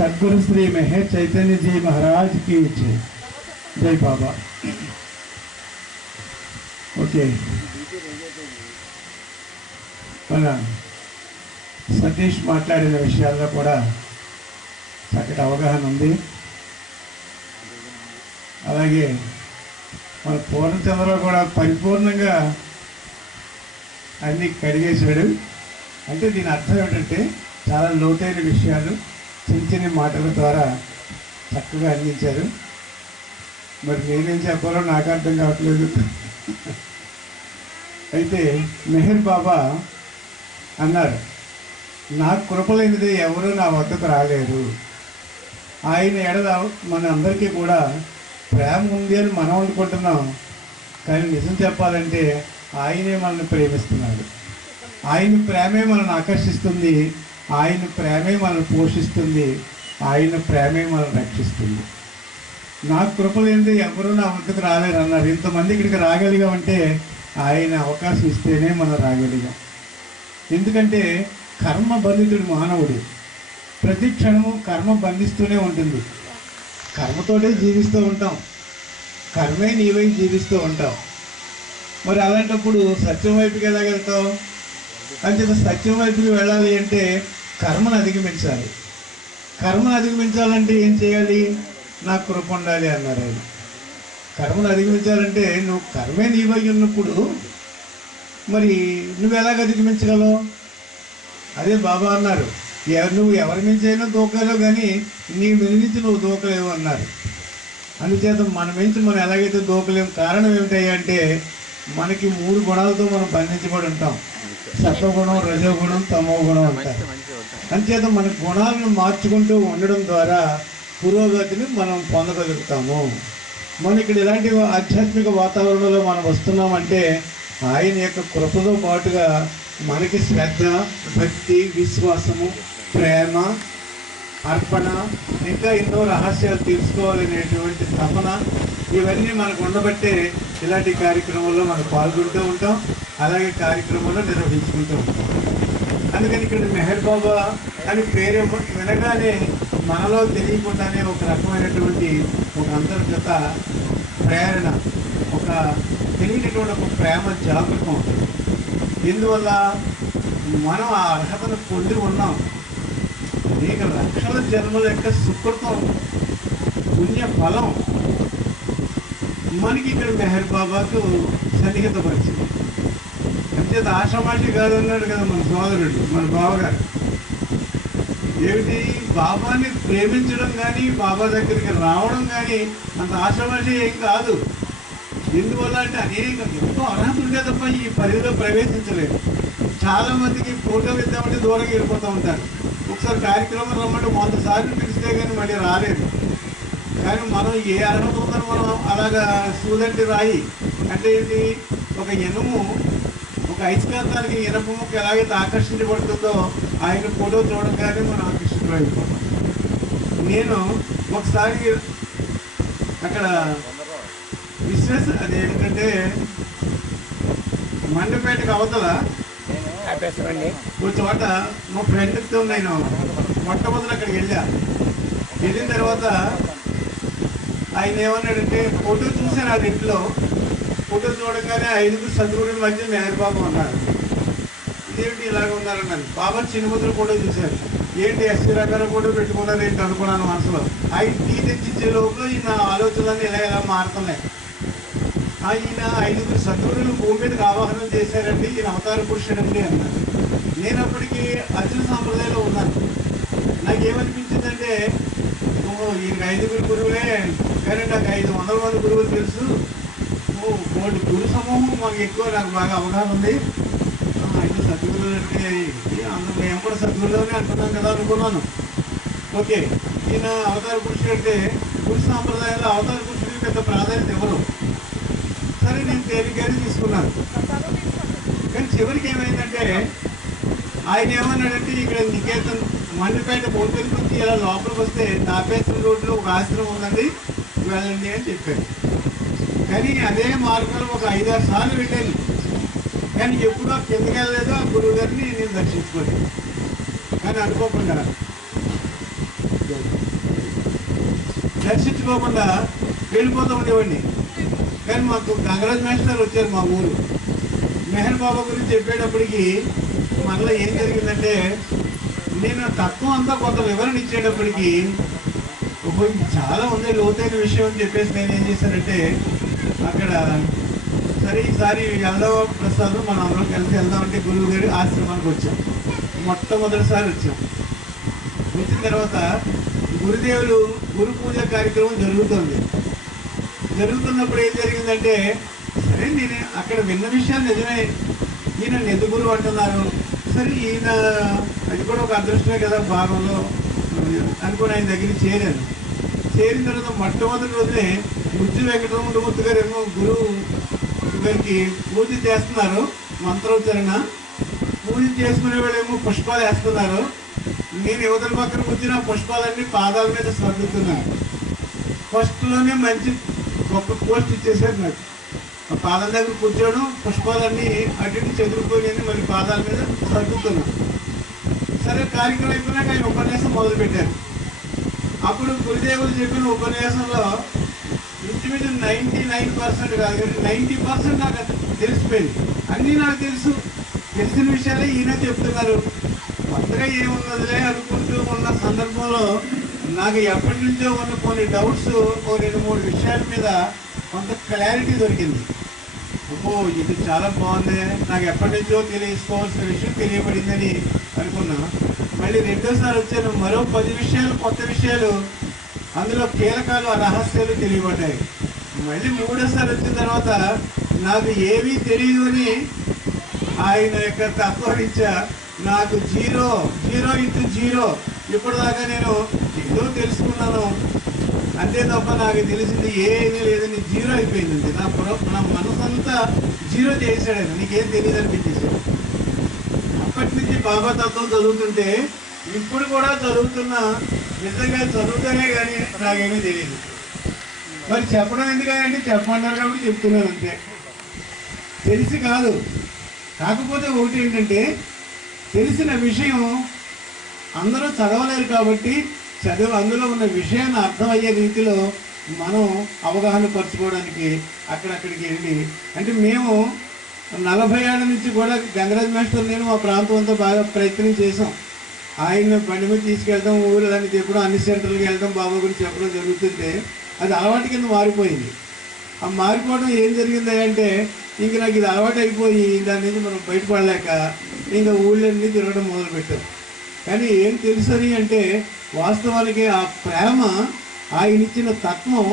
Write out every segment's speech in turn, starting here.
सद्गुरु श्री महेश चैतन्य जी महाराज की जय। जय बाबा। ओके మన సతీష్ మాట్లాడిన విషయాల్లో కూడా చక్కటి అవగాహన ఉంది. అలాగే మన పూర్ణచంద్రరావు కూడా పరిపూర్ణంగా అన్నీ కడిగేశాడు. అంటే దీని అర్థం ఏంటంటే చాలా లోతైన విషయాలు చిన్న చిన్న మాటల ద్వారా చక్కగా అందించారు. మరి నేనేం చెప్పాలో నాకు అర్థం కావట్లేదు. అయితే మెహర్ బాబా అన్నారు, నాకు కృపలేనిదే ఎవరు నా వద్దకు రాలేరు. ఆయన ఎడల మన అందరికీ కూడా ప్రేమ ఉంది అని మనం అనుకుంటున్నాం, కానీ నిజం చెప్పాలంటే ఆయనే మనల్ని ప్రేమిస్తున్నాడు. ఆయన ప్రేమే మనల్ని ఆకర్షిస్తుంది, ఆయన ప్రేమే మనల్ని పోషిస్తుంది, ఆయన ప్రేమే మనల్ని రక్షిస్తుంది. నాకు కృపలేనిదే ఎవరు నా వద్దకు రాలేరు అన్నారు. ఇంతమంది ఇక్కడికి రాగలిగామంటే ఆయన అవకాశం ఇస్తేనే మనం రాగలిగాం. ఎందుకంటే కర్మ బంధితుడు మానవుడు. ప్రతి క్షణము కర్మ బంధిస్తూనే ఉంటుంది. కర్మతోటే జీవిస్తూ ఉంటాం, కర్మే నీవై జీవిస్తూ ఉంటాం. మరి అలాంటప్పుడు సత్యం వైపుకి ఎలా వెళ్తావు? అంచేత సత్యం వైపుకి వెళ్ళాలి అంటే కర్మను అధిగమించాలి. కర్మను అధిగమించాలంటే ఏం చేయాలి? నాకు కృప ఉండాలి అన్నారు ఆయన. కర్మను అధిగమించాలంటే నువ్వు కర్మే నీవై ఉన్నప్పుడు మరి నువ్వు ఎలాగ అధిగమించగలవు? అదే బాబా అన్నారు, నువ్వు ఎవరి మించైనా దూకలేవు కానీ నీ మించి నువ్వు దూకలేవు అన్నారు. అందుచేత మన మించి మనం ఎలాగైతే దూకలేము, కారణం ఏమిటయ్యా అంటే మనకి 3 గుణాలతో మనం బంధించబడి ఉంటాం. సత్వగుణం, రజోగుణం, తమో గుణం అంటారు. అందుచేత మన గుణాలను మార్చుకుంటూ ఉండడం ద్వారా పురోగతిని మనం పొందగలుగుతాము. మనం ఇక్కడ ఇలాంటి ఆధ్యాత్మిక వాతావరణంలో మనం వస్తున్నామంటే ఆయన యొక్క కృపతో పాటుగా మనకి శ్రద్ధ, భక్తి, విశ్వాసము, ప్రేమ, అర్పణ, ఇంకా ఎన్నో రహస్యాలు తెలుసుకోవాలనేటువంటి తపన ఇవన్నీ మనకు ఉండబట్టే ఇలాంటి కార్యక్రమాల్లో మనం పాల్గొంటూ ఉంటాం, అలాగే కార్యక్రమాల్లో నిర్వహించుకుంటూ ఉంటాం. అందుకని ఇక్కడ మెహర్ బాబా అని పేరు వినగానే మనలో తెలియకుండానే ఒక రకమైనటువంటి ఒక అంతర్గత ప్రేరణ, ఒక తెలియనటువంటి ఒక ప్రేమ జాగృతం ఉంటుంది. ఎందువల్ల మనం ఆ అర్హతను పొంది ఉన్నాం. అనేక లక్షల జన్మల యొక్క సుకృతం, పుణ్య ఫలం మనకి ఇక్కడ మెహర్ బాబాకు సన్నిహితపరిచింది. అంచేత ఆషామాషి కాదన్నాడు కదా మన సోదరుడు, మన బావగారు. ఏమిటి, బాబాని ప్రేమించడం కానీ బాబా దగ్గరికి రావడం కానీ అంత ఆషామాషి ఏం కాదు. ఎందువల్ల అంటే ఎంతో అర్హత ఉంటే తప్ప ఈ పరిధిలో ప్రవేశించలేదు. చాలామందికి ఫోటో ఇద్దామంటే దూరంగా వెళ్ళిపోతూ ఉంటారు. ఒకసారి కార్యక్రమం రమ్మంటే 100 సార్లు పిలిస్తే కానీ మళ్ళీ రాలేదు. కానీ మనం ఏ అర్హత ఉందని మనం అలాగా సూదంటి రాయి అంటే ఏంటి, ఒక ఇనుము ఒక ఐస్కాంతానికి ఇనప ముక్క ఎలాగైతే ఆకర్షించబడుతుందో ఆయన ఫోటో చూడగానే మనం ఆకర్షితులైపోతాం. నేను ఒకసారి అక్కడ అదేంటంటే మండపేటకు అవతల ఒక చోట మా ఫ్రెండ్తో నేను మొట్టమొదటి అక్కడికి వెళ్ళిన తర్వాత ఆయన ఏమన్నాడంటే ఫోటో చూశాను. ఆ ఇంట్లో ఫోటో చూడగానే 5 సద్గురుల మధ్య మెహర్ బాబా ఉన్నారు. ఇదేంటి ఇలాగ ఉన్నారన్నాను. బాబా చిన్నముద్ర ఫోటో చూశాను. ఏంటి ఎస్సీ రకాల ఫోటో పెట్టుకున్నారు ఏంటి అనుకున్నాను మనసులో. ఆయన టీ తెచ్చిచ్చే లోపల ఈయన ఆలోచనలన్నీ ఎలా మారుతున్నాయి. ఈయన 5 సద్గురులు భూమి మీదకి ఆవాహనం చేశారండి, ఈయన అవతార పురుషుడండి అన్నారు. నేను అప్పటికి అర్జున సాంప్రదాయంలో ఉన్నాను. నాకేమనిపించిందంటే, ఈయనకి 5 గురువులే కానీ నాకు 500 మంది గురువులు తెలుసు. వాళ్ళు గురు సమూహం మాకు ఎక్కువ, నాకు బాగా అవగాహన ఉంది. 5 సద్గురువులు అంటే అందులో మేము కూడా సద్గురులోనే అంటున్నాం కదా అనుకున్నాను. ఓకే, ఈయన అవతార పురుషుడు అంటే గురు సాంప్రదాయంలో అవతార పురుషుడికి పెద్ద ప్రాధాన్యత ఎవరు. సరే నేను తేలికైనా తీసుకున్నాను. కానీ చివరికి ఏమైందంటే ఆయన ఏమన్నాడంటే, ఇక్కడ నికేతన్ మండపేట బోర్పల్లి నుంచి ఇలా లోపలికి వస్తే తాపేశ్వర రోడ్లో ఒక ఆశ్రమం ఉందండి, వెళ్ళండి అని చెప్పాడు. కానీ అదే మార్గంలో ఒక 5-6 సార్లు వెళ్ళాను. కానీ ఎప్పుడూ కిందకి వెళ్ళలేదు. ఆ గురువు గారిని నేను దర్శించుకోలేదు. కానీ అనుకోకుండా దర్శించుకోకుండా వెళ్ళిపోతూ ఉండేవాడిని. కానీ మాకు గంగరాజ్ మాస్టర్ వచ్చారు మా ఊరు. మెహర్ బాబా గురించి చెప్పేటప్పటికి మనలో ఏం జరిగిందంటే, నేను తత్వం అంతా కొంత వివరణ ఇచ్చేటప్పటికి చాలా ఉంది లోతైన విషయం అని చెప్పేసి నేను ఏం చేశానంటే, అక్కడ సరే ఈసారి వెళ్దాం ప్రసాద్, మనం అందరం కలిసి వెళ్దామంటే గురువు గారి ఆశ్రమానికి వచ్చాం. మొట్టమొదటిసారి వచ్చాం. వచ్చిన తర్వాత గురుదేవులు గురు పూజ కార్యక్రమం జరుగుతున్నప్పుడు ఏం జరిగిందంటే, సరే నేను అక్కడ విన్న విషయాలు నిజమే, ఈయన నెదుగురు అంటున్నారు, సరే ఈయన అది కూడా ఒక అదృష్టమే కదా భాగంలో అనుకుని ఆయన దగ్గరికి చేరాను. చేరిన తర్వాత మొట్టమొదటి రోజునే ముజ్జు వెంకటరమణమూర్తి గారు ఏమో గురువు గారికి పూజ చేస్తున్నారు, మంత్రోచ్చరణ పూజ చేసుకునే వాళ్ళేమో పుష్పాలు వేస్తున్నారు. నేను యువతల పక్కన కూర్చుని ఆ పుష్పాలన్నీ పాదాల మీద సర్దుతున్నాను. ఫస్ట్లోనే మంచి గొప్ప పోస్ట్ ఇచ్చేసారు నాకు. ఆ పాదాల దగ్గర కూర్చోవడం, పుష్పాలన్నీ అటు ఇటు చెదిరిపోయి మళ్ళీ పాదాల మీద సర్దుతున్నాను. సరే కార్యక్రమం అయిపోయినాక ఆయన ఉపన్యాసం మొదలుపెట్టారు. అప్పుడు గురుదేవులు చెప్పిన ఉపన్యాసంలో ఇంచుమించు 99% కాదు, 90% నాకు తెలిసిపోయింది. అన్నీ నాకు తెలిసిన విషయాలే ఈయన చెప్తున్నారు. కొత్తగా ఏమున్నదిలే అనుకుంటూ ఉన్న సందర్భంలో నాకు ఎప్పటి నుంచో ఉన్న కొన్ని డౌట్స్, ఓ 2-3 విషయాల మీద కొంత క్లారిటీ దొరికింది. ఓ ఇది చాలా బాగుంది, నాకు ఎప్పటి నుంచో తెలుసుకోవాల్సిన విషయం తెలియబడిందని అనుకున్నా. మళ్ళీ రెండోసారి వచ్చాను, మరో 10 విషయాలు, కొత్త విషయాలు, అందులో కీలకాలు, ఆ రహస్యాలు తెలియబడ్డాయి. మళ్ళీ మూడోసారి వచ్చిన తర్వాత నాకు ఏమీ తెలియదు అని ఆయన యొక్క తత్వరీత్యా నాకు 0 ఇప్పటిదాకా నేను ఏదో తెలుసుకున్నాను అంతే తప్ప నాకు తెలిసింది ఏమీ లేదని 0 అయిపోయిందండి. నా మనసు అంతా 0 చేశాడు. నీకేం తెలియదు అనిపించేసాడు. అప్పటి నుంచి బాబా తత్వం చదువుతుంటే ఇప్పుడు కూడా చదువుతున్నా, నిజంగా చదువుతానే కానీ నాకేమీ తెలియదు. మరి చెప్పడం ఎందుకంటే చెప్పమన్నారు కాబట్టి చెప్తున్నాను అంతే. తెలిసి కాదు. కాకపోతే ఒకటి ఏంటంటే, తెలిసిన విషయం అందరూ చదవలేరు కాబట్టి అందులో ఉన్న విషయాన్ని అర్థమయ్యే రీతిలో మనం అవగాహన పరచుకోవడానికి అక్కడికి వెళ్ళి, అంటే మేము 40 ఏళ్ళ నుంచి కూడా గంగరాజ్ మాస్టర్ నేను మా ప్రాంతం అంతా బాగా ప్రయత్నం చేసాం. ఆయన బండి మీద తీసుకెళ్ళడం, ఊళ్ళని చెప్పడం, అన్ని సెంటర్లకు వెళ్ళడం, బాబా గురించి చెప్పడం జరుగుతుంటే అది అలవాటు కింద మారిపోయింది. ఆ మారిపోవడం ఏం జరిగింది అంటే, ఇంక నాకు ఇది అలవాటు అయిపోయి దాని నుంచి మనం బయటపడలేక ఇంకా ఊళ్ళన్నీ తిరగడం మొదలుపెట్టాం. కానీ ఏం తెలుసని అంటే, వాస్తవానికి ఆ ప్రేమ, ఆయన ఇచ్చిన తత్వం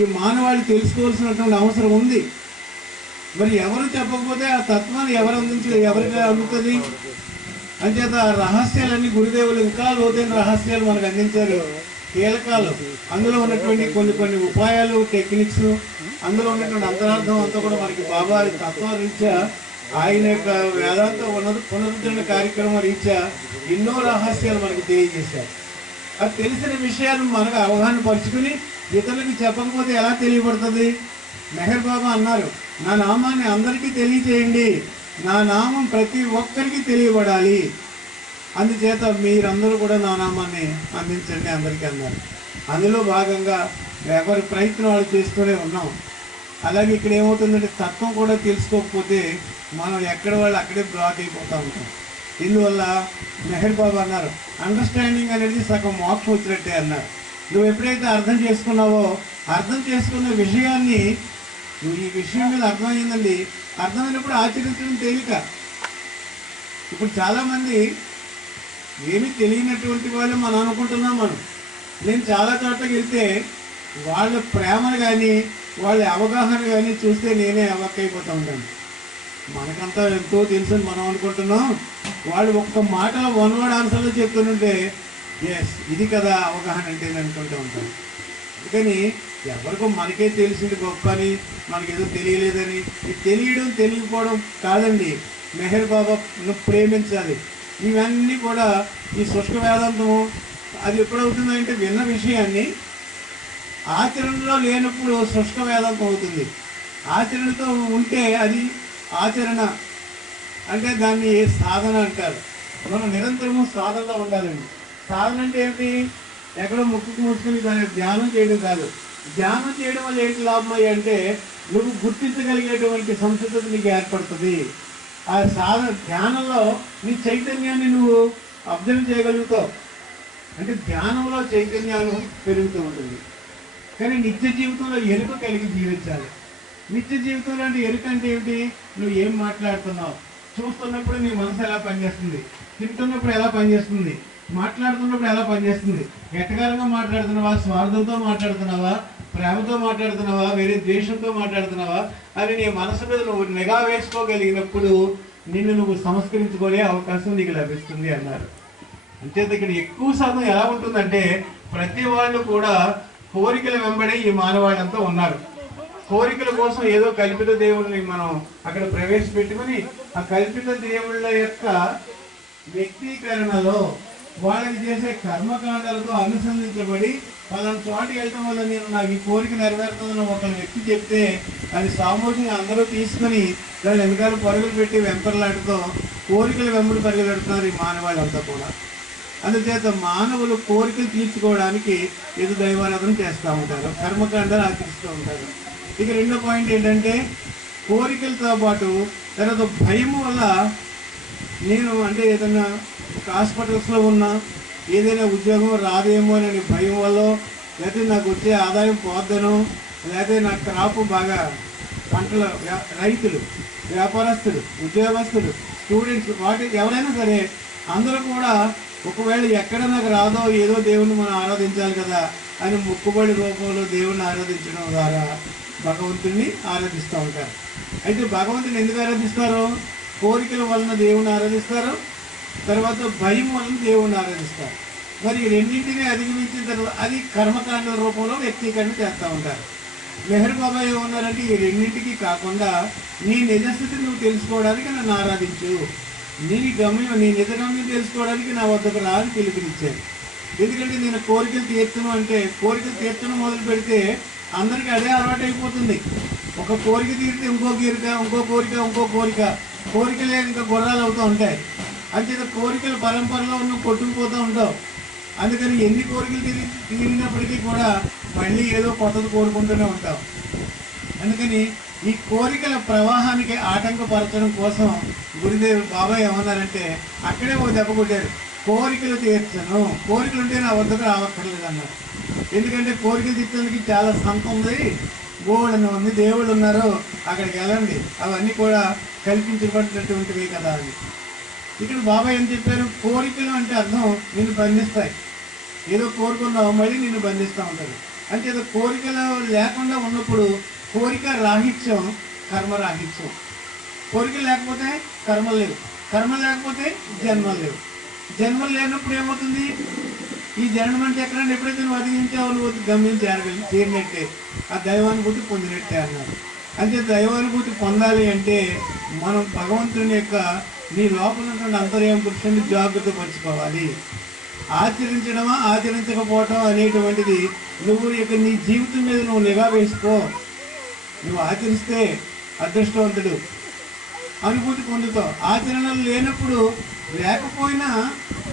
ఈ మానవాళి తెలుసుకోవాల్సినటువంటి అవసరం ఉంది. మరి ఎవరు చెప్పకపోతే ఆ తత్వాన్ని ఎవరికి అందుతుంది? అంచేత ఆ రహస్యాలన్నీ గురుదేవులు ఇంకా లోతైన రహస్యాలు మనకు అందించారు. కీలకాలు, అందులో ఉన్నటువంటి కొన్ని ఉపాయాలు, టెక్నిక్స్, అందులో ఉన్నటువంటి అంతరార్థం అంతా కూడా మనకి బాబా తత్వరీత్యా ఆయన యొక్క వేదాంత పునరుద్ధరణ కార్యక్రమం రీత్యా ఎన్నో రహస్యాలు మనకి తెలియజేశారు. అది తెలిసిన విషయాలు మనకు అవగాహన పరుచుకుని ఇతరులకు చెప్పకపోతే ఎలా తెలియబడుతుంది? మెహర్ బాబా అన్నారు, నా నామాన్ని అందరికీ తెలియజేయండి, నా నామం ప్రతి ఒక్కరికి తెలియబడాలి, అందుచేత మీరందరూ కూడా నా నామాన్ని అందించండి అందరికీ అన్నారు. అందులో భాగంగా ఎవరి ప్రయత్నం వాళ్ళు చేస్తూనే ఉన్నాం. అలాగే ఇక్కడ ఏమవుతుందంటే, తత్వం కూడా తెలుసుకోకపోతే మనం ఎక్కడ వాళ్ళు అక్కడే బ్లాక్ అయిపోతూ ఉంటాం. ఇందువల్ల మెహర్ బాబా అన్నారు, అండర్స్టాండింగ్ అనేది సగం మోక్షం వచ్చినట్టే అన్నారు. నువ్వు ఎప్పుడైతే అర్థం చేసుకున్నావో, అర్థం చేసుకున్న విషయాన్ని, నువ్వు ఈ విషయం మీద అర్థమైందండి, అర్థమైనప్పుడు ఆచరించడం తేలిక. ఇప్పుడు చాలామంది ఏమీ తెలియనటువంటి వాళ్ళు మనం అనుకుంటున్నాం. నేను చాలా చోట్లకి వెళ్తే వాళ్ళ ప్రేమను కానీ వాళ్ళ అవగాహన కానీ చూస్తే నేనే అవాక్కైపోతూ ఉంటాను. మనకంతా ఎంతో తెలుసని మనం అనుకుంటున్నాం, వాళ్ళు ఒక్క మాటలో 1 word ఆన్సర్లో చెప్తుంటే ఎస్ ఇది కదా అవగాహన అంటే అనుకుంటూ ఉంటాం. కానీ ఎవరికో మనకే తెలిసింది గొప్ప అని, మనకేదో తెలియలేదని, ఇది తెలియకపోవడం కాదండి. మెహర్ బాబాను ప్రేమించాలి. ఇవన్నీ కూడా ఈ శుష్క వేదాంతము అది ఎప్పుడవుతుందంటే, విన్న విషయాన్ని ఆచరణలో లేనప్పుడు శుష్క వేదాంతం అవుతుంది. ఆచరణతో ఉంటే అది ఆచరణ, అంటే దాన్ని సాధన అంటారు. మనం నిరంతరము సాధనలో ఉండాలండి. సాధన అంటే ఏంటి? ఎక్కడో ముక్కు మూసుకుని దాన్ని ధ్యానం చేయడం కాదు. ధ్యానం చేయడం వల్ల ఏంటి లాభం అంటే నువ్వు గుర్తించగలిగేటువంటి సంసిద్ధత నీకు ఏర్పడుతుంది. ఆ ధ్యానంలో నీ చైతన్యాన్ని నువ్వు అబ్జర్వ్ చేయగలుగుతావు. అంటే ధ్యానంలో చైతన్యాన్ని పెరుగుతూ ఉంటుంది. కానీ నిత్య జీవితంలో ఎరుక కలిగి జీవించాలి. నిత్య జీవితంలో అంటే ఎరుక అంటే ఏమిటి? నువ్వు ఏం మాట్లాడుతున్నావు, చూస్తున్నప్పుడు నీ మనసు ఎలా పనిచేస్తుంది, తింటున్నప్పుడు ఎలా పనిచేస్తుంది, మాట్లాడుతున్నప్పుడు ఎలా పనిచేస్తుంది, ఎట్టకారంగా మాట్లాడుతున్నావా, స్వార్థంతో మాట్లాడుతున్నావా, ప్రేమతో మాట్లాడుతున్నావా, వేరే ద్వేషంతో మాట్లాడుతున్నావా అని నీ మనసు మీద నువ్వు నిఘా వేసుకోగలిగినప్పుడు నిన్ను నువ్వు సంస్కరించుకునే అవకాశం నీకు లభిస్తుంది అన్నారు. అంచేత ఇక్కడ ఎక్కువ శాతం ఎలా ఉంటుందంటే ప్రతి వాళ్ళు కూడా కోరికల వెంబడే ఈ మానవాళ్ళంతా ఉన్నారు. కోరికల కోసం ఏదో కల్పిత దేవుళ్ళని మనం అక్కడ ప్రవేశపెట్టుకుని ఆ కల్పిత దేవుళ్ళ యొక్క వ్యక్తీకరణలో వాళ్ళకి చేసే కర్మకాండాలతో అనుసంధించబడి వాళ్ళని చోటుకి వెళ్ళటం వల్ల నేను నాకు ఈ కోరిక నెరవేరుతుందని ఒక వ్యక్తి చెప్తే అది సామూహికంగా అందరూ తీసుకుని దాని వెనకాల పరుగులు పెట్టి వెంపర్లాడుతూ కోరికలు వెంబడి పరిగెడుతున్నారు ఈ మానవాళ్ళంతా కూడా. అందుచేత మానవులు కోరికలు తీర్చుకోవడానికి ఏదో దైవారాధన చేస్తూ ఉంటారు, కర్మకాండాలు ఆచరిస్తూ ఉంటారు. ఇక రెండో పాయింట్ ఏంటంటే కోరికలతో పాటు తర్వాత భయం వల్ల నేను అంటే ఏదైనా ఒక హాస్పిటల్స్లో ఉన్నా ఏదైనా ఉద్యోగం రాదేమో అనే భయం వల్ల, లేకపోతే నాకు వచ్చే ఆదాయం పోద్దనో, లేకపోతే నా క్రాప్ బాగా పంటలు, రైతులు, వ్యాపారస్తులు, ఉద్యోగస్తులు, స్టూడెంట్స్, వాటి ఎవరైనా సరే అందరూ కూడా ఒకవేళ ఎక్కడ నాకు రాదో ఏదో దేవుణ్ణి మనం ఆరాధించాలి కదా అని మొక్కుబడి రూపంలో దేవుణ్ణి ఆరాధించడం ద్వారా భగవంతుడిని ఆరాధిస్తూ ఉంటారు. అయితే భగవంతుని ఎందుకు ఆరాధిస్తారు? కోరికల వలన దేవుణ్ణి ఆరాధిస్తారు, తర్వాత భయం వలన దేవుణ్ణి ఆరాధిస్తారు. మరి రెండింటినీ అధిగమించిన తర్వాత అది కర్మకాండ రూపంలో వ్యక్తీకరణ చేస్తూ ఉంటారు. మెహర్ బాబా ఏమన్నారంటే ఈ రెండింటికి కాకుండా నీ నిజస్థితి నువ్వు తెలుసుకోవడానికి నన్ను ఆరాధించు, నీ నిజ గమ్యం తెలుసుకోవడానికి నా వద్దకు రాని పిలుపునిచ్చాను. ఎందుకంటే నేను కోరికలు తీర్చను అంటే కోరికలు తీర్చడం మొదలు పెడితే అందరికీ అదే అలవాటు అయిపోతుంది. ఒక కోరిక తీరితే ఇంకో కోరిక, కోరికలే ఇంకా గుర్రాలు అవుతూ ఉంటాయి. అంచేత కోరికల పరంపరలో ఉన్న కొట్టుకుపోతూ ఉంటావు. అందుకని ఎన్ని కోరికలు తీరినప్పటికీ కూడా మళ్ళీ ఏదో కొత్తది కోరుకుంటూనే ఉంటావు. అందుకని ఈ కోరికల ప్రవాహానికి ఆటంకపరచడం కోసం గురుదేవుడు బాబా ఏమన్నారంటే అక్కడే ఓ దెబ్బ కొట్టారు. కోరికలు తీర్చను, కోరికలు ఉంటే నా వద్దకు రావక్కర్లేదు అన్నారు. ఎందుకంటే కోరికలు తీర్చడానికి చాలా సంత ఉంది, గోడను ఉంది, దేవుళ్ళు ఉన్నారు, అక్కడికి వెళ్ళండి, అవన్నీ కూడా కల్పించబడినటువంటివి కదా అని. ఇక్కడ బాబా ఏం చెప్పారు? కోరికలు అంటే అర్థం నిన్ను బంధిస్తాయి. ఏదో కోరుకున్నావు మళ్ళీ నిన్ను బంధిస్తూ ఉంటారు. అంటే ఏదో కోరికలు లేకుండా ఉన్నప్పుడు కోరిక రాహిత్యం, కర్మరాహిత్యం. కోరికలు లేకపోతే కర్మలు లేవు, కర్మలు లేకపోతే జన్మలు లేవు. జన్మలు లేనప్పుడు ఏమవుతుంది? ఈ జన్మ అంటే ఎక్కడంటే ఎప్పుడైతే నువ్వు అధిగించావు నువ్వు గమ్యం చేరినట్టే, ఆ దైవానుభూతి పొందినట్టే అన్నారు. అంటే దైవానుభూతి పొందాలి అంటే మనం భగవంతుని యొక్క నీ లోపల ఉన్నటువంటి అంతర్యామ పురుషుని జాగ్రత్త పరుచుకోవాలి. ఆచరించడమా ఆచరించకపోవటం అనేటువంటిది నువ్వు యొక్క నీ జీవితం మీద నువ్వు నిఘా వేసుకో. నువ్వు ఆచరిస్తే అదృష్టవంతుడు, అనుభూతి పొందుతావు. ఆచరణలు లేనప్పుడు లేకపోయినా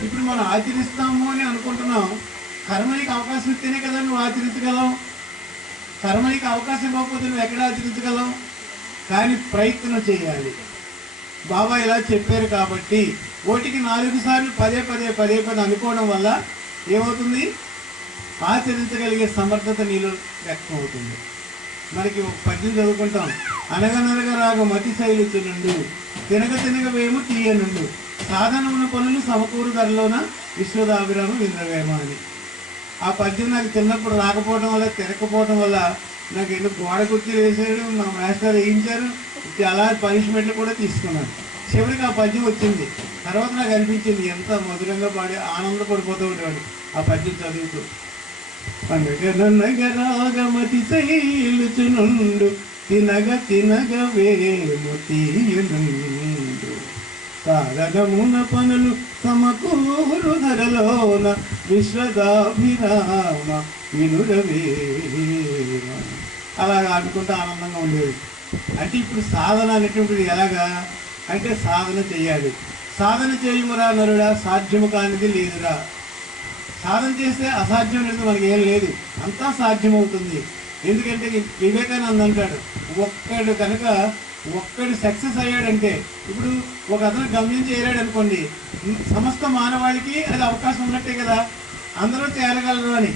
ఇప్పుడు మనం ఆచరిస్తాము అని అనుకుంటున్నాం. కర్మనికి అవకాశం ఇస్తేనే కదా నువ్వు ఆచరించగలవు. కర్మనికి అవకాశం ఇవ్వకపోతే నువ్వు ఎక్కడ ఆచరించగలవు? కానీ ప్రయత్నం చేయాలి. బాబా ఇలా చెప్పారు కాబట్టి ఓటికి 4 సార్లు పదే అనుకోవడం వల్ల ఏమవుతుంది? ఆచరించగలిగే సమర్థత నీలో వ్యక్తం అవుతుంది. మనకి ఒక పద్యం చదువుకుంటాం, అనగనరగ రాగ మతి శైలుచునుండు, తినగ వేము తీయనుండు, సాధనమున పనులు సమకూరు ధరలోన విశ్వదాభిరామ ఇంద్రవేమ అని. ఆ పద్యం నాకు చిన్నప్పుడు రాకపోవడం వల్ల, తిరగకపోవడం వల్ల నాకు ఎన్నో గోడ కుర్చీలు వేసాడు, మా మాస్టర్ వేయించారు, చాలా పనిష్మెంట్లు కూడా తీసుకున్నాను. చివరికి ఆ పద్యం వచ్చింది. తర్వాత నాకు అనిపించింది ఎంత మధురంగా పాడి ఆనందపడిపోతూ ఉండేవాడు ఆ పద్యం చదువుతూ. అనగనగరాగమతి శైలుచునుండు, తినగ వేము తీయనుండు, సాధనమున పనులు సమకూరు ధరలోన విశ్వదాభిరామ వినురవేమ. అలాగా ఆడుకుంటూ ఆనందంగా ఉండేది. అంటే ఇప్పుడు సాధన అనేటువంటిది ఎలాగా అంటే సాధన చేయాలి. సాధన చేయమురా నరుడా, సాధ్యము కానిది లేదురా. సాధన చేస్తే అసాధ్యం అనేది మనకి ఏం లేదు, అంతా సాధ్యమవుతుంది. ఎందుకంటే వివేకానంద అంటాడు, ఒక్కడు సక్సెస్ అయ్యాడంటే, ఇప్పుడు ఒక అతను గమ్యం చేరాడు అనుకోండి, సమస్త మానవాళికి అది అవకాశం ఉన్నట్టే కదా, అందరూ చేరగలరు అని.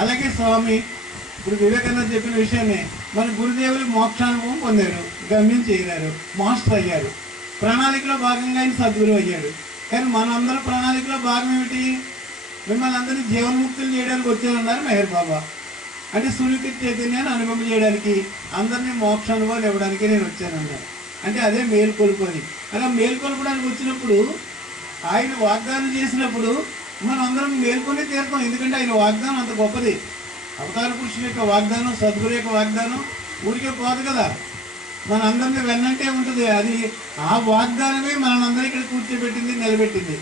అలాగే స్వామి ఇప్పుడు వివేకానంద చెప్పిన విషయాన్ని మన గురుదేవులు మోక్షానుభవం పొందారు, గమ్యం చేరారు, మాస్టర్ అయ్యారు, ప్రణాళికలో భాగంగా ఆయన సద్గురు అయ్యాడు. కానీ మనందరూ ప్రణాళికలో భాగం ఏమిటి? మిమ్మల్ని అందరినీ జీవన్ముక్తులు చేయడానికి వచ్చానన్నారు మెహర్ బాబా. అంటే సునిశ్చిత చైతన్యాన్ని అనుభవం చేయడానికి, అందరినీ మోక్షానుభవాలు ఇవ్వడానికి నేను వచ్చానన్నారు. అంటే అదే మేల్కొలుపు అని. అలా మేల్కొల్పడానికి వచ్చినప్పుడు, ఆయన వాగ్దానం చేసినప్పుడు మనం అందరం మేల్కొని తీరుతాం. ఎందుకంటే ఆయన వాగ్దానం అంత గొప్పది. అవతార పురుషుల యొక్క వాగ్దానం, సద్గురు యొక్క వాగ్దానం ఊరికే పోదు కదా, మన అందరినీ వెన్నంటే ఉంటుంది. అది ఆ వాగ్దానమే మనందరూ ఇక్కడ కూర్చోబెట్టింది, నిలబెట్టింది.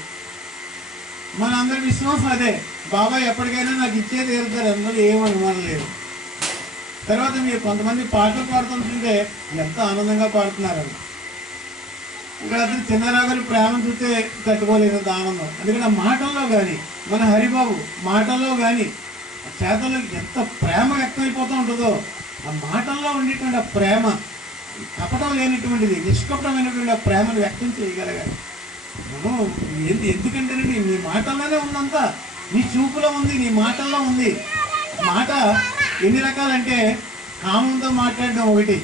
మన అందరి విశ్వాసం అదే, బాబా ఎప్పటికైనా నాకు ఇచ్చే తీరుతారు, అందులో ఏం అనుమానం లేదు. తర్వాత మీరు కొంతమంది పాటలు పాడుతుంటుంటే ఎంత ఆనందంగా పాడుతున్నారని. ఇక్కడ అతను చిన్నారావు గారి ప్రేమను చూస్తే తట్టుకోలేనంత ఆనందం. ఎందుకంటే మాటల్లో కానీ, మన హరిబాబు మాటల్లో కానీ, చేతల్లో ఎంత ప్రేమ వ్యక్తమైపోతూ ఉంటుందో, ఆ మాటల్లో ఉండేటువంటి ఆ ప్రేమ కపటం లేనటువంటిది, నిష్కపటమైనటువంటి ఆ ప్రేమను వ్యక్తం చేయగలగాలి మనం. ఎందుకంటేనండి నీ మాటల్లోనే ఉందంతా, నీ చూపులో ఉంది, నీ మాటల్లో ఉంది. మాట ఎన్ని రకాలంటే, కామంతో మాట్లాడడం ఒకటి,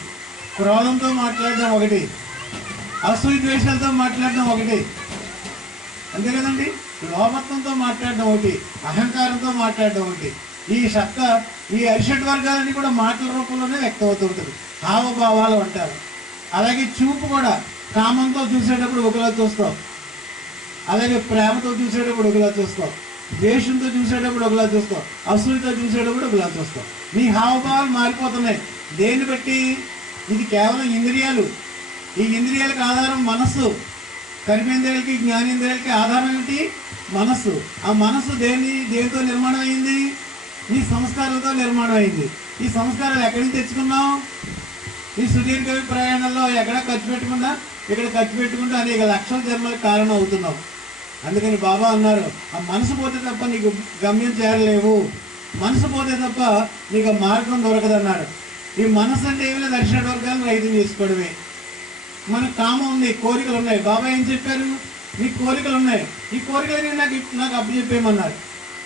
క్రోధంతో మాట్లాడడం ఒకటి, అసూయ ద్వేషాలతో మాట్లాడడం ఒకటి, అంతే కదండి, లోభత్వంతో మాట్లాడడం ఒకటి, అహంకారంతో మాట్లాడడం ఒకటి. ఈ అరిషడ్ వర్గాలన్నీ కూడా మాటల రూపంలోనే వ్యక్తం అవుతుంటుంది, హావభావాలు అంటారు. అలాగే చూపు కూడా, కామంతో చూసేటప్పుడు ఒకలా చూస్తాం, అలాగే ప్రేమతో చూసేటప్పుడు ఒకలా చూస్తాం, ద్వేషంతో చూసేటప్పుడు ఒకలా చూస్తాం, అసూయతో చూసేటప్పుడు ఒకలా చూస్తాం. నీ హావభావాలు మారిపోతున్నాయి. దేన్ని బట్టి? ఇది కేవలం ఇంద్రియాలు. ఈ ఇంద్రియాలకు ఆధారం మనస్సు. కర్మేంద్రియాలకి, జ్ఞానేంద్రియాలకి ఆధారం ఏమిటి? మనస్సు. ఆ మనస్సు దేనితో నిర్మాణం అయింది? నీ సంస్కారాలతో నిర్మాణం అయింది. ఈ సంస్కారాలు ఎక్కడి నుంచి తెచ్చుకున్నావు? ఈ సుదీర్ఘ ప్రయాణంలో ఎక్కడ ఖర్చు పెట్టకుండా, ఇక్కడ ఖర్చు పెట్టుకుంటూ అనేక లక్షల జన్మలకు కారణం అవుతున్నావు. అందుకని బాబా అన్నారు, ఆ మనసు పోతే తప్ప నీకు గమ్యం చేరలేవు, మనసు పోతే తప్ప నీకు మార్గం దొరకదన్నారు. ఈ మనసు అంటే ఏమి లేదు, అరిషడ్ వర్గాలను రైతు చేసుకోవడమే. మనకు కామం ఉంది, కోరికలు ఉన్నాయి. బాబా ఏం చెప్పారు? నీ కోరికలు ఉన్నాయి, ఈ కోరికలని నాకు అప్పచెప్పేయమన్నారు.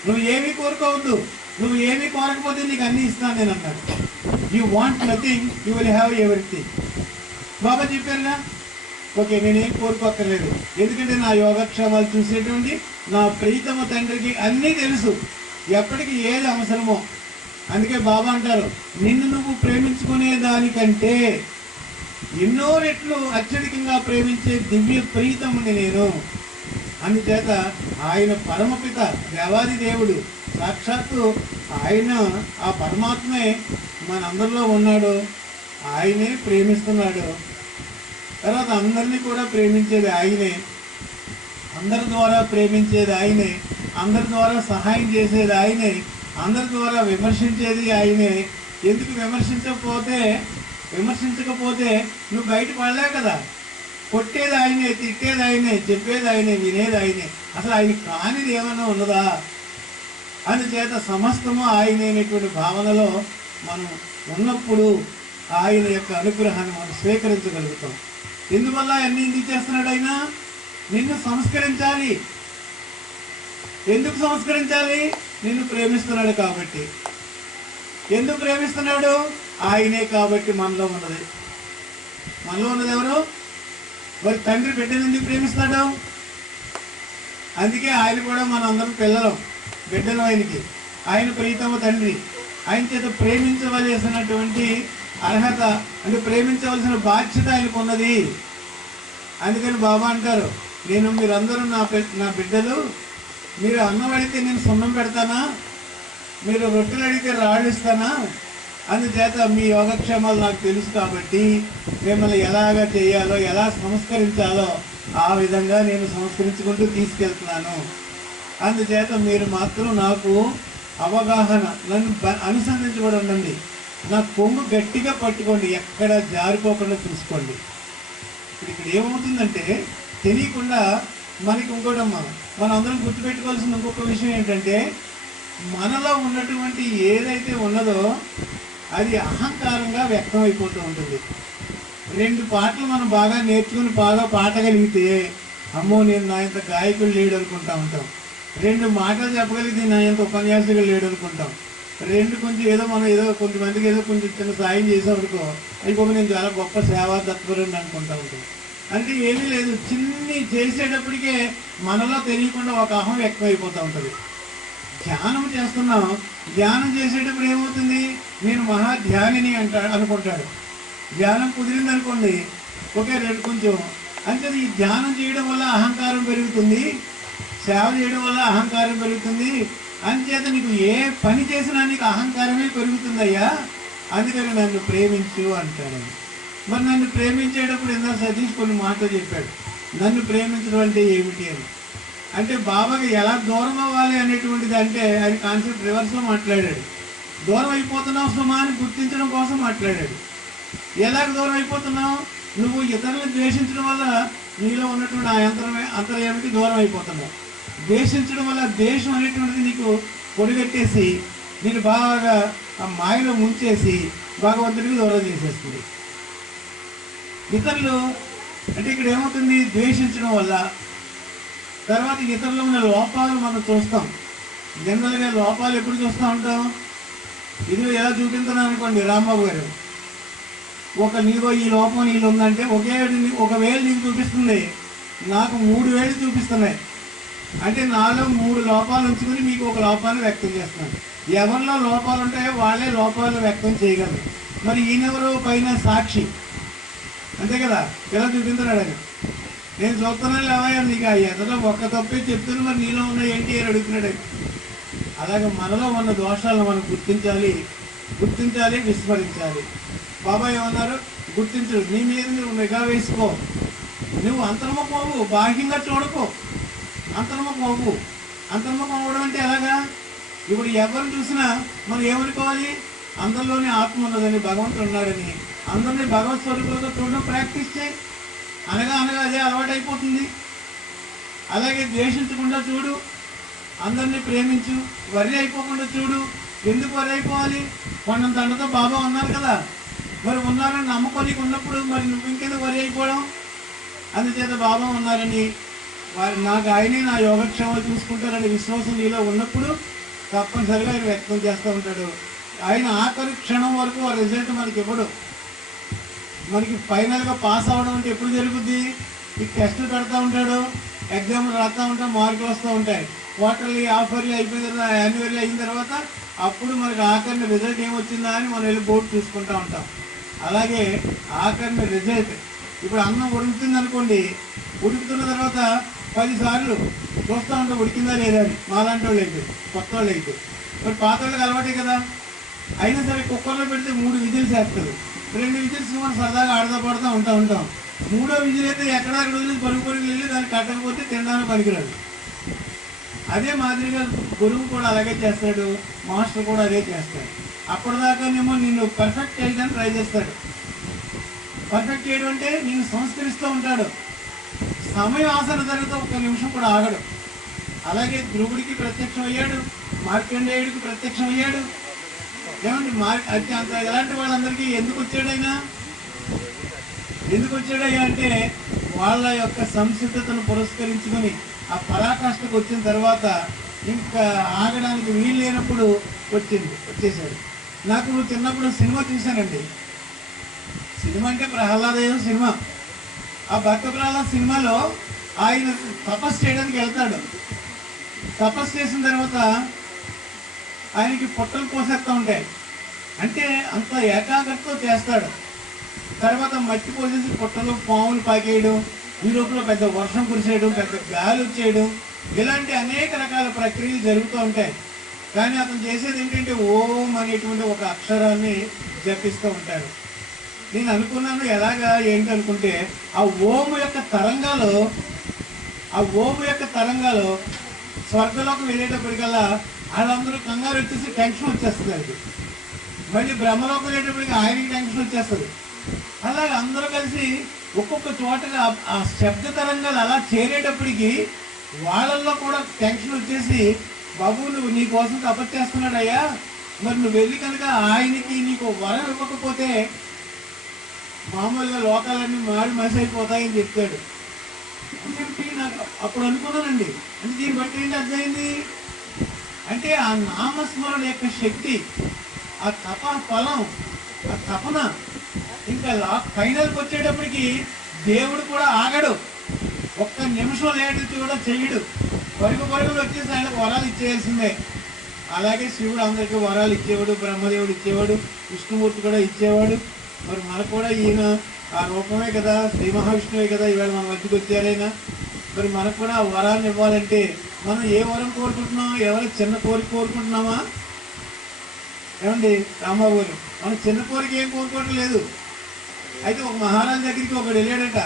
నువ్వు ఏమీ కోరుకోవద్దు, నువ్వు ఏమీ కోరకపోతే నీకు అన్నీ ఇస్తాను నేను అన్నారు. You want nothing, you will have everything. Baba చెప్పారుగా, ఓకే నేనేం కోరుకోక్కర్లేదు, ఎందుకంటే నా యోగక్షేమాలు చూసేటువంటి నా ప్రీతమ తండ్రికి అన్నీ తెలుసు, ఎప్పటికీ ఏది అవసరమో. అందుకే బాబా అంటారు, నిన్ను నువ్వు ప్రేమించుకునే దానికంటే ఎన్నో రెట్లు అత్యధికంగా ప్రేమించే దివ్య ప్రీతముని నేను. అందుచేత ఆయన పరమపిత, దేవాది దేవుడు, సాక్షాత్తు ఆయన ఆ పరమాత్మే మనందరిలో ఉన్నాడు, ఆయనే ప్రేమిస్తున్నాడు. తర్వాత అందరినీ కూడా ప్రేమించేది ఆయనే, అందరి ద్వారా ప్రేమించేది ఆయనే, అందరి ద్వారా సహాయం చేసేది ఆయనే, అందరి ద్వారా విమర్శించేది ఆయనే. ఎందుకు విమర్శించకపోతే నువ్వు బయట పడలేవు కదా. కొట్టేది ఆయనే, తిట్టేది ఆయనే, చెప్పేది ఆయనే, వినేది ఆయనే. అసలు ఆయన కానిది ఏమైనా ఉన్నదా? అందుచేత సమస్తము ఆయనైనటువంటి భావనలో మనం ఉన్నప్పుడు ఆయన యొక్క అనుగ్రహాన్ని మనం స్వీకరించగలుగుతాం. ఎందువల్ల అన్ని ఎందుకు చేస్తున్నాడు ఆయన? నిన్ను సంస్కరించాలి. ఎందుకు సంస్కరించాలి? నిన్ను ప్రేమిస్తున్నాడు కాబట్టి. ఎందుకు ప్రేమిస్తున్నాడు? ఆయనే కాబట్టి మనలో ఉన్నది. మనలో ఉన్నది ఎవరు? మరి తండ్రి బిడ్డను ఎందుకు ప్రేమిస్తాడు? అందుకే ఆయన కూడా మన అందరం పిల్లలం, బిడ్డలు ఆయనకి. ఆయన ప్రీతమ తండ్రి. ఆయన చేత ప్రేమించవలసినటువంటి అర్హత, అంటే ప్రేమించవలసిన బాధ్యత ఆయనకు ఉన్నది. అందుకని బాబా అంటారు, మీరందరూ నా బిడ్డలు, మీరు అన్నం అడిగితే నేను సున్నం పెడతానా, మీరు రొట్టెలు అడిగితే రాళ్ళు ఇస్తానా? అందుచేత మీ యోగక్షేమాలు నాకు తెలుసు కాబట్టి మిమ్మల్ని ఎలాగ చేయాలో, ఎలా సంస్కరించాలో ఆ విధంగా నేను సంస్కరించుకుంటూ తీసుకెళ్తున్నాను. అందుచేత మీరు మాత్రం నాకు అవగాహన, నన్ను అనుసంధించబడి ఉండండి. నా కొమ్ము గట్టిగా పట్టుకోండి, ఎక్కడ జారిపోకుండా చూసుకోండి. ఇక్కడ ఏమవుతుందంటే తెలియకుండా మనకి ఇంకోటమ్మా, మనందరం గుర్తుపెట్టుకోవాల్సిన ఇంకొక విషయం ఏంటంటే, మనలో ఉన్నటువంటి ఏదైతే ఉన్నదో అది అహంకారంగా వ్యక్తం అయిపోతూ ఉంటుంది. 2 పాటలు మనం బాగా నేర్చుకుని బాగా పాడగలిగితే, అమ్మో నేను నా ఇంత గాయకుడు లేడు అనుకుంటా ఉంటాం. 2 మాటలు చెప్పగలిగితే నా ఇంత ఉపన్యాసకుడు లేడు అనుకుంటాం. 2 కొంచెం ఏదో మనం ఏదో కొంతమందికి ఏదో కొంచెం చిన్న సాయం చేసామనుకో, అయిపోయి నేను చాలా గొప్ప సేవా తత్పరుని అనుకుంటా ఉంటాం. అంటే ఏమీ లేదు, చిన్ని చేసేటప్పటికే మనలో తెలియకుండా ఒక అహం వ్యక్తం అయిపోతూ ఉంటుంది. ధ్యానం చేస్తున్నాం, ధ్యానం చేసేటప్పుడు ఏమవుతుంది, నేను మహా ధ్యానిని అనుకుంటాడు. ధ్యానం కుదిరింది అనుకోండి, ఒకే రెండు కొంచెం అంటే ఈ ధ్యానం చేయడం వల్ల అహంకారం పెరుగుతుంది, సేవ చేయడం వల్ల అహంకారం పెరుగుతుంది. అంచేత నీకు ఏ పని చేసినా నీకు అహంకారమే పెరుగుతుందయ్యా, అందుకని నన్ను ప్రేమించు అంటాడు. మరి నన్ను ప్రేమించేటప్పుడు ఎంతో సతీష్ కొన్ని మాటలు చెప్పాడు. నన్ను ప్రేమించడం అంటే ఏమిటి అని, అంటే బాబాకి ఎలా దూరం అవ్వాలి అనేటువంటిది, అంటే ఆయన కాన్సెప్ట్ రివర్స్లో మాట్లాడాడు. దూరం అయిపోతున్నావు సుమా అని గుర్తించడం కోసం మాట్లాడాడు. ఎలాగ దూరం అయిపోతున్నావు, నువ్వు ఇతరులను ద్వేషించడం వల్ల నీలో ఉన్నటువంటి ఆ అంతర్యామికి దూరం అయిపోతున్నావు. ద్వేషించడం వల్ల ద్వేషం అనేటువంటిది నీకు పొడిగట్టేసి నేను బాగా ఆ మాయలో ముంచేసి భగవంతుడికి దూరం చేసేస్తుంది. ఇతరులు అంటే ఇక్కడ ఏమవుతుంది, ద్వేషించడం వల్ల తర్వాత ఇతరులు ఉన్న లోపాలు మనం చూస్తాం. జనరల్గా లోపాలు ఎప్పుడు చూస్తూ ఉంటాం, ఇది ఎలా చూపించున్నాను అనుకోండి, రాంబాబు గారు నీలో ఈ లోపం నీళ్ళు ఉందంటే ఒక వేలు నీకు చూపిస్తుంది, నాకు 3 వేలు చూపిస్తున్నాయి. అంటే నాలో 3 లోపాలు ఉంచుకుని మీకు ఒక లోపాన్ని వ్యక్తం చేస్తున్నాను. ఎవరిలో లోపాలు ఉంటాయో వాళ్ళే లోపాలు వ్యక్తం చేయగలరు. మరి ఈయనెవరో పైన సాక్షి, అంతే కదా, ఎలా చూపించాడు ఆయన. నేను చూస్తున్నాను లేవయ్యా, నీకు ఆ ఎదలో ఒక్క తప్పే చెప్తున్నా, మరి నీలో ఉన్న ఏంటి అని అడుగుతున్నాడు. అలాగే మనలో ఉన్న దోషాలను మనం గుర్తించాలి, విస్మరించాలి. బాబాయ్ ఏమన్నారు, గుర్తించడు, నీ మీద నువ్వు నిఘా వేసుకో, నువ్వు అంతర్ముఖం అవ్వు, బాహ్యంగా చూడకు, అంతర్ముఖం అవ్వు. అంతర్ముఖం అవ్వడం అంటే ఎలాగా, ఇప్పుడు ఎవరిని చూసినా మనం ఏమనుకోవాలి, అందరిలోనే ఆత్మ ఉన్నదని, భగవంతుడు ఉన్నాడని, అందరినీ భగవత్ స్వరూపులతో చూడడం ప్రాక్టీస్ చేయి. అనగా అదే అలవాటు అయిపోతుంది. అలాగే ద్వేషించకుండా చూడు, అందరినీ ప్రేమించు, వర్రీ అయిపోకుండా చూడు. ఎందుకు వర్రీ అయిపోవాలి, కొండంత అండతో బాబా ఉన్నారు కదా, మరి ఉన్నారని నమ్మకం నీకు ఉన్నప్పుడు మరి నువ్వు ఇంకెందుకు వర్రీ అయిపోవడం. అందుచేత బాబా ఉన్నారని, నాకు ఆయనే నా యోగక్షేమాలు చూసుకుంటారని విశ్వాసం నీలో ఉన్నప్పుడు తప్పనిసరిగా ఆయన వ్యక్తం చేస్తూ ఉంటాడు. ఆయన ఆఖరి క్షణం వరకు ఆ రిజల్ట్ మనకి ఇవ్వడు. మనకి ఫైనల్గా పాస్ అవ్వడం అంటే ఎప్పుడు జరుగుద్ది, ఈ టెస్టులు పెడతా ఉంటాడు, ఎగ్జామ్లు రాస్తూ ఉంటాం, మార్కులు వస్తూ ఉంటాయి. క్వార్టర్లీ, హాఫ్ ఇయర్లీ అయిపోయిన తర్వాత, యాన్యువల్లీ అయిన తర్వాత అప్పుడు మనకి ఆఖరిని రిజల్ట్ ఏమొచ్చిందా అని మనం వెళ్ళి బోర్డు చూసుకుంటూ ఉంటాం. అలాగే ఆఖరిని రిజల్ట్, ఇప్పుడు అన్నం ఉడుకుతుంది అనుకోండి, ఉడుకుతున్న తర్వాత 10 సార్లు చూస్తూ ఉంటాం ఉడికిందా లేదా అని. మాలాంటి వాళ్ళు అయితే, కొత్త వాళ్ళు అయితే, మరి పాత వాళ్ళకి అలవాటే కదా. అయినా సరే కుక్కర్లో పెడితే 3 విజిల్స్ వేస్తుంది, 2 విజిల్స్ మనం సరదాగా ఆడతా పడుతూ ఉంటాం. 3వ విజిల్ అయితే ఎక్కడక్కడ వదిలి పరుగు వెళ్ళి దాన్ని కట్టకపోతే తినడానికి పనికిరాదు. అదే మాదిరిగా గురువు కూడా అలాగే చేస్తాడు, మాస్టర్ కూడా అదే చేస్తాడు. అప్పటిదాకానేమో నిన్ను పర్ఫెక్ట్ చేయడానికి ట్రై చేస్తాడు. పర్ఫెక్ట్ చేయడం అంటే నిన్ను సంస్కరిస్తూ ఉంటాడు. సమయం ఆసన జరిగితే 1 నిమిషం కూడా ఆగడు. అలాగే ధ్రువుడికి ప్రత్యక్షం అయ్యాడు, మార్కండేయుడికి ప్రత్యక్షం అయ్యాడు. ఏమంటే అంత ఎలాంటి వాళ్ళందరికీ ఎందుకు వచ్చాడైనా, అంటే వాళ్ళ యొక్క సంసిద్ధతను పురస్కరించుకొని ఆ పరాకాష్ఠకు వచ్చిన తర్వాత ఇంకా ఆగడానికి వీలు లేనప్పుడు వచ్చేసాడు. నాకు చిన్నప్పుడు సినిమా చూశానండి. సినిమా అంటే ప్రహ్లాదయం సినిమా. ఆ భక్త ప్రహ్లాద సినిమాలో ఆయన తపస్సు చేయడానికి వెళ్తాడు. తపస్సు చేసిన తర్వాత ఆయనకి పొట్టలు పోసేస్తూ ఉంటాయి. అంటే అంత ఏకాగ్రతతో చేస్తాడు. తర్వాత మట్టి పోసేసి పొట్టలో పాములు పాకేయడం, ఈ లోపల పెద్ద వర్షం కురిసేయడం, పెద్ద గాలి వచ్చేయడం, ఇలాంటి అనేక రకాల ప్రక్రియలు జరుగుతూ ఉంటాయి. కానీ అతను చేసేది ఏంటంటే ఓం అనేటువంటి ఒక అక్షరాన్ని జపిస్తూ ఉంటాడు. నేను అనుకున్నాను ఎలాగా ఏంటి అనుకుంటే, ఆ ఓము యొక్క తరంగాలు స్వర్గలోకి వెళ్ళేటప్పటికల్లా వాళ్ళందరూ కంగారు వచ్చేసి టెన్షన్ వచ్చేస్తుంది ఆయనకి. మళ్ళీ బ్రహ్మలోకి వెళ్ళేటప్పటికి ఆయనకి టెన్షన్ వచ్చేస్తుంది. అలాగే అందరూ కలిసి ఒక్కొక్క చోటగా ఆ శబ్ద తరంగాలు అలా చేరేటప్పటికి వాళ్ళల్లో కూడా టెన్షన్ వచ్చేసి, బాబు నువ్వు నీ కోసం తపస్సు చేస్తున్నాడయ్యా, మరి నువ్వు వెళ్ళి కనుక ఆయనకి నీకు వరం ఇవ్వకపోతే మామూలుగా లోకాలన్నీ మాడి మసి అయిపోతాయని చెప్పాడు అని చెప్పి నాకు అప్పుడు అనుకున్నానండి. అంటే దీన్ని బట్టి ఏంటి అర్థమైంది అంటే ఆ నామస్మరణ యొక్క శక్తి, ఆ తప ఫలం, ఆ తపన ఇంకా ఫైనల్కి వచ్చేటప్పటికి దేవుడు కూడా ఆగడు, ఒక్క నిమిషం లేట్ కూడా చెయ్యడు, పరుగులు వచ్చేసి ఆయనకు వరాలు ఇచ్చేయాల్సిందే. అలాగే శివుడు అందరికీ వరాలు ఇచ్చేవాడు, బ్రహ్మదేవుడు ఇచ్చేవాడు, విష్ణుమూర్తి కూడా ఇచ్చేవాడు. మరి మనకు కూడా ఈయన ఆ రూపమే కదా, శ్రీ మహావిష్ణువే కదా ఇవాళ మన మధ్యకి వచ్చారైనా. మరి మనకు కూడా ఆ వరాలను ఇవ్వాలంటే మనం ఏ వరం కోరుకుంటున్నాం? ఎవరైనా చిన్న కోరిక కోరుకుంటున్నామా? ఏమండి రాంబాబు గారు, మనం చిన్న కోరిక ఏం కోరుకోవట్లేదు. అయితే ఒక మహారాజు దగ్గరికి ఒకడు వెళ్ళాడట,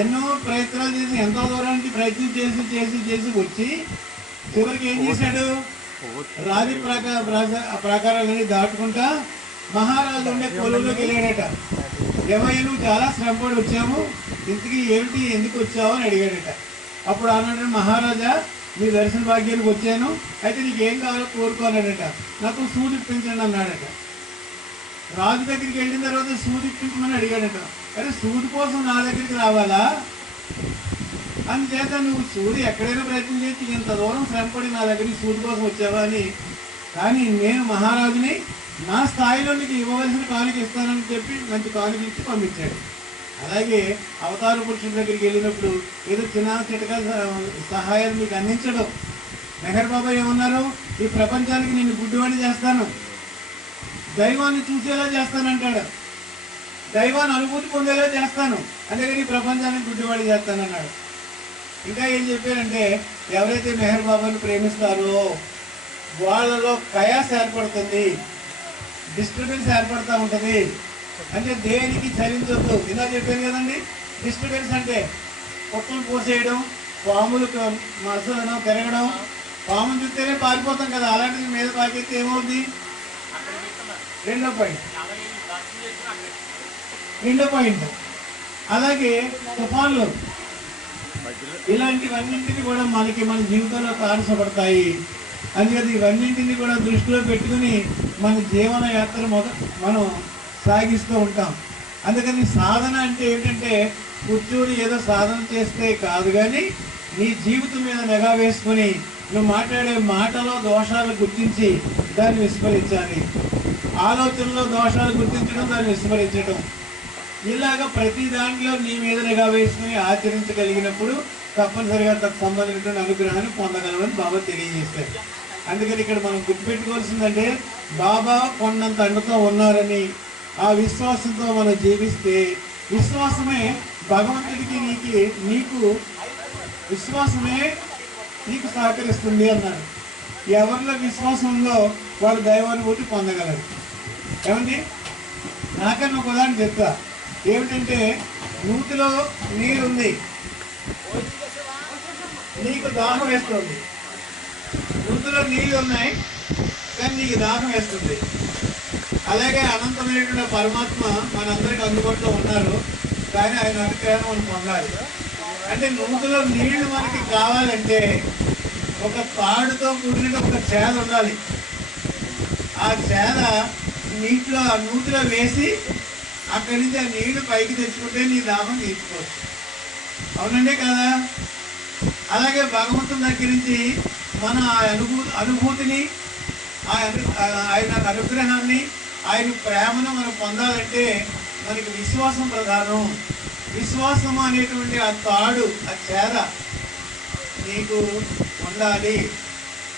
ఎన్నో ప్రయత్నాలు చేసి ఎంతో దూరానికి ప్రయత్నం చేసి చేసి చేసి వచ్చి చివరికి ఏం చేశాడు? రాజు ప్రాకారాలని దాటుకుంటా మహారాజు ఉండే కొలువులోకి వెళ్ళాడట. ఏమయ్య నువ్వు చాలా శ్రమపడి వచ్చాము, ఇంతకీ ఏమిటి ఎందుకు వచ్చావు అని అడిగాడట. అప్పుడు అన్నాడు, మహారాజా మీ దర్శన భాగ్యానికి వచ్చాను, అయితే నీకు ఏం కావాలో కోరుకోవాలడట. నాకు సూది ఇప్పించండి అన్నాడట. రాజు దగ్గరికి వెళ్ళిన తర్వాత సూది ఇప్పించమని అడిగాడట. అరే సూది కోసం నా దగ్గరికి రావాలా? అందుచేత నువ్వు సూది ఎక్కడైనా ప్రయత్నం చేసి ఇంత దూరం శ్రమపడి నా దగ్గరికి సూది కోసం వచ్చావా అని. కానీ నేను మహారాజుని, నా స్థాయిలో నీకు ఇవ్వవలసిన కానుక ఇస్తానని చెప్పి మంచి కానుక ఇచ్చి పంపించాడు. అలాగే అవతార పురుషుల దగ్గరికి వెళ్ళినప్పుడు ఏదో చిన్న చిటకా సహాయాలు మీకు అందించడం. మెహర్ బాబా ఏమన్నారు? ఈ ప్రపంచానికి నేను గుడ్డివాడిని చేస్తాను, దైవాన్ని చూసేలా చేస్తానంటాడు, దైవాన్ని అనుభూతి పొందేలా చేస్తాను, అందుకని ఈ ప్రపంచానికి గుడ్డివాడి చేస్తానన్నాడు. ఇంకా ఏం చెప్పారంటే ఎవరైతే మెహర్ బాబాని ప్రేమిస్తారో వాళ్ళలో కయాస్ ఏర్పడుతుంది, డిస్టర్బెన్స్ ఏర్పడుతూ ఉంటుంది. అంటే దేనికి చలించొద్దు. ఇలా చెప్పాను కదండి, డిస్టర్బెన్స్ అంటే పొట్టలు పోసేయడం, పాములు మసలడం, తిరగడం, పాములు చూస్తేనే పారిపోతాం కదా, అలాంటిది మీద పాకిస్తే ఏమవుద్ది? రెండో పాయింట్ అలాగే తుఫాన్లు, ఇలాంటివన్నింటినీ కూడా మనకి మన జీవితంలో తారసపడతాయి. అందుకని ఇవన్నింటినీ కూడా దృష్టిలో పెట్టుకుని మన జీవన యాత్ర మనం సాగిస్తూ ఉంటాం. అందుకని సాధన అంటే ఏంటంటే కూర్చొని ఏదో సాధన చేస్తే కాదు, కానీ నీ జీవితం మీద నిఘా వేసుకుని నువ్వు మాట్లాడే మాటలో దోషాలు గుర్తించి దాన్ని విస్మరించాలి, ఆలోచనలో దోషాలు గుర్తించడం, దాన్ని విస్మరించడం. ఇలాగ ప్రతి దాంట్లో నీ మీద నిఘా వేసుకుని ఆచరించగలిగినప్పుడు తప్పనిసరిగా సంబంధించిన అనుగ్రహాన్ని పొందగలమని బాబా తెలియజేశారు. అందుకని ఇక్కడ మనం గుర్తుపెట్టుకోవాల్సిందంటే బాబా కొండంత అండతో ఉన్నారని ఆ విశ్వాసంతో మనం జీవిస్తే విశ్వాసమే భగవంతుడికి నీకు విశ్వాసమే నీకు సహకరిస్తుంది అన్నారు. ఎవరిలో విశ్వాసం ఉందో వాళ్ళు దైవానుభూతి పొందగలరు. ఏమండి నాకన్నా ఒక ఉదాహరణ చెప్తా. ఏమిటంటే నూతిలో నీరుంది, నీకు దాహం వేస్తుంది. నూతిలో నీళ్ళు ఉన్నాయి కానీ నీకు దాహం వేస్తుంది. అలాగే అనంతమైనటువంటి పరమాత్మ మనందరికీ అందుబాటులో ఉన్నారు, కానీ ఆయన అనుగ్రహం మనం పొందాలి. అంటే నూతిలో నీళ్లు మనకి కావాలంటే ఒక తాడుతో కూడిన ఒక చేద ఉండాలి. ఆ చేద నూతిలో వేసి అక్కడి నుంచి ఆ నీళ్లు పైకి తెచ్చుకుంటే నీ దాహం తీర్చుకోవచ్చు. అవునండే కదా? అలాగే భగవంతుని దగ్గర నుంచి మన అనుభూతిని, ఆయన అనుగ్రహాన్ని, ఆయన ప్రేమను మనం పొందాలంటే మనకి విశ్వాసం ప్రధానం. విశ్వాసం అనేటువంటి ఆ తాడు, ఆ చేద నీకు ఉండాలి.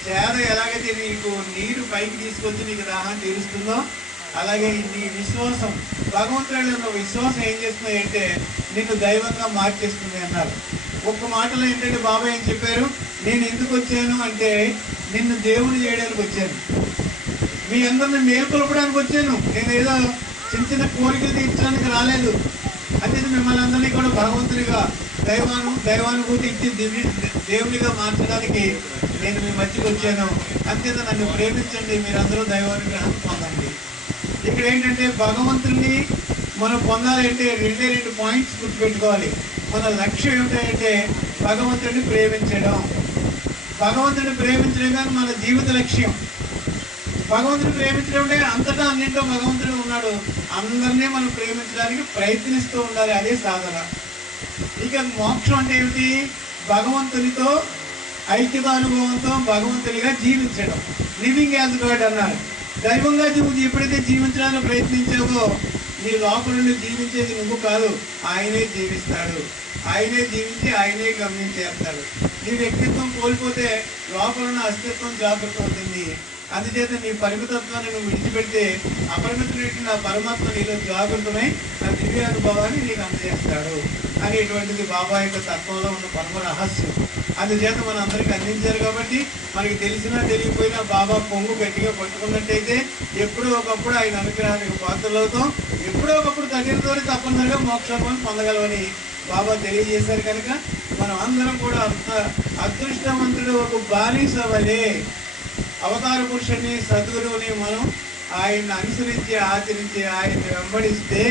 చేద ఎలాగైతే నీకు నీరు పైకి తీసుకొచ్చి నీకు దాహాన్ని తీరుస్తుందో అలాగే నీ విశ్వాసం, భగవంతుడు విశ్వాసం ఏం చేస్తుంది అంటే నిన్ను దైవంగా మార్చేస్తుంది అన్నారు. ఒక్క మాటలో ఏంటంటే బాబా ఏం చెప్పారు? నేను ఎందుకు వచ్చాను అంటే నిన్ను దేవుని చేయడానికి వచ్చాను, మీ అందరిని మేల్కొల్పడానికి వచ్చాను. నేను ఏదో చిన్న చిన్న కోరికలు తీర్చడానికి రాలేదు. అంటే మిమ్మల్ని అందరినీ కూడా భగవంతునిగా దైవానుభూతి ఇచ్చి దేవునిగా మార్చడానికి నేను మీ మధ్యకి వచ్చాను. అంతేత నన్ను ప్రేమించండి, మీరందరూ దైవానుగ్రహాన్ని పొందండి. ఇక్కడ ఏంటంటే భగవంతుని మనం పొందాలంటే 2 పాయింట్స్ గుర్తుపెట్టుకోవాలి. మన లక్ష్యం ఏమిటంటే భగవంతుడిని ప్రేమించడం. భగవంతుడిని ప్రేమించడం కానీ మన జీవిత లక్ష్యం. భగవంతుని ప్రేమించడం అంటే అంతటా అన్నింటో భగవంతుడు ఉన్నాడు. అందరినీ మనం ప్రేమించడానికి ప్రయత్నిస్తూ ఉండాలి. అదే సాధన. ఇక మోక్షం అంటే ఏమిటి? భగవంతునితో ఐక్యత అనుభవంతో భగవంతునిగా జీవించడం. లివింగ్ యాజ్ గాడ్ అన్నారు. దైవంగా నువ్వు ఎప్పుడైతే జీవించడానికి ప్రయత్నించావో నీ లోపల నుండి జీవించేది నువ్వు కాదు, ఆయనే జీవిస్తాడు. ఆయనే జీవించి ఆయనే గమనించేస్తాడు. నీ వ్యక్తిత్వం కోల్పోతే లోపల ఉన్న అస్తిత్వం జాగ్రత్త అవుతుంది. అందుచేత నీ పరిమితత్వాన్ని నువ్వు విడిచిపెడితే అపరిమితమైన నా పరమాత్మ నీలో జాగృతమై నా దివ్య అనుభవాన్ని నీకు అందజేస్తాడు అనేటువంటిది బాబా యొక్క తత్వంలో ఉన్న పరమ రహస్యం. అందుచేత మన అందరికీ అందించారు కాబట్టి మనకి తెలిసినా తెలియకపోయినా బాబా పొంగు గట్టిగా పట్టుకున్నట్టయితే ఎప్పుడో ఒకప్పుడు ఆయన అనుగ్రహానికి పాత్రలవుతాం. ఎప్పుడో ఒకప్పుడు తగినతోనే తప్పనిసరిగా మోక్షాన్ని పొందగలమని బాబా తెలియజేశారు. కనుక మనం అందరం కూడా అంత అదృష్టవంతుడు ఒక బానిస వలె అవతార పురుషుని సద్గురువుని మనం ఆయన్ని అనుసరించి ఆచరించి ఆయన్ని వెంబడిస్తే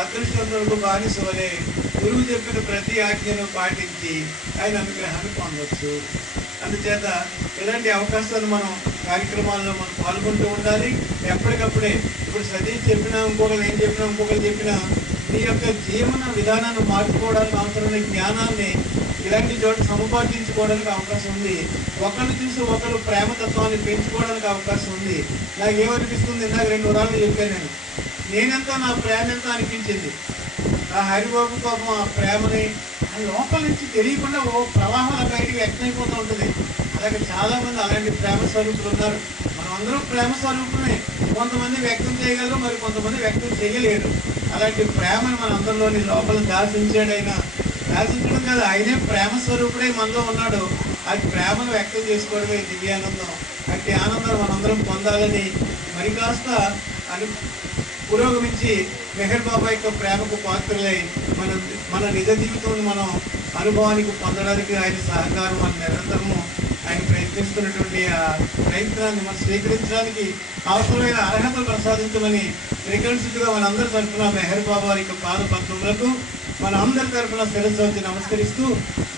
అదృష్టవంతులకు బానిస వలె గురువు చెప్పిన ప్రతి ఆజ్ఞను పాటించి ఆయన అనుగ్రహాన్ని పొందవచ్చు. అందుచేత ఇలాంటి అవకాశాలు మనం కార్యక్రమాల్లో మనం పాల్గొంటూ ఉండాలి. ఎప్పటికప్పుడే ఇప్పుడు సతీష్ చెప్పినా ఇంకొకరు ఏం చెప్పినా ఇంకొకరు చెప్పినా నీ యొక్క జీవన విధానాన్ని మార్చుకోవడానికి అవసరమైన జ్ఞానాన్ని ఇలాంటి చోట సముపార్జించుకోవడానికి అవకాశం ఉంది. ఒకళ్ళు చూసి ఒకళ్ళు ప్రేమతత్వాన్ని పెంచుకోవడానికి అవకాశం ఉంది. నాకు ఏమనిపిస్తుంది, ఇందాక 2 ఉదాహరణలు చెప్పాను. నేనెంత నా ప్రేమ ఎంత అనిపించింది. ఆ హరిబాబు పాపం ఆ ప్రేమని లోపల నుంచి తెలియకుండా ఓ ప్రవాహంలో బయటికి వ్యక్తమైపోతూ ఉంటుంది. అలాగే చాలామంది అలాంటి ప్రేమ స్వరూపులు ఉన్నారు. మనం అందరం ప్రేమ స్వరూపులమే. కొంతమంది వ్యక్తం చేయగలరు, మరి కొంతమంది వ్యక్తం చేయలేరు. అలాంటి ప్రేమను మన అందరిలోని లోపల దాచించాడైనా, దాచించడం కాదు, ఆయనే ప్రేమ స్వరూపుడే మనలో ఉన్నాడు. అది ప్రేమను వ్యక్తం చేసుకోవడమే దివ్యానందం. అట్టి ఆనందం మనందరం పొందాలని మరి కాస్త పురోగమించి మెహర్ బాబా యొక్క ప్రేమకు పాత్రలై మన నిజ జీవితంలో మనం అనుభవానికి పొందడానికి ఆయన సహకారం మన నిరంతరము ఆయన ప్రయత్నిస్తున్నటువంటి ఆ ప్రయత్నాన్ని మనం స్వీకరించడానికి అవసరమైన అర్హతలు ప్రసాదించమని రికన్సిడ్గా మనందరి తరఫున మెహర్ బాబా యొక్క పాద పద్మములకు మన అందరి తరఫున శిరస్సు వచ్చి నమస్కరిస్తూ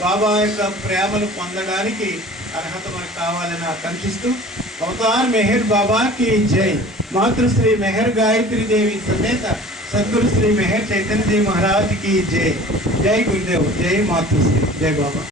బాబా యొక్క ప్రేమను పొందడానికి అర్హత మనకు కావాలని ఆకాంక్షిస్తూ అవతార్ మెహర్ బాబా की जय। मातृश्री मेहर गायत्री देवी समेत सद्गुरु श्री मेहर चैतन्य जी महाराज की जय। जय गुरुदेव, जय मातृश्री, जय बाबा।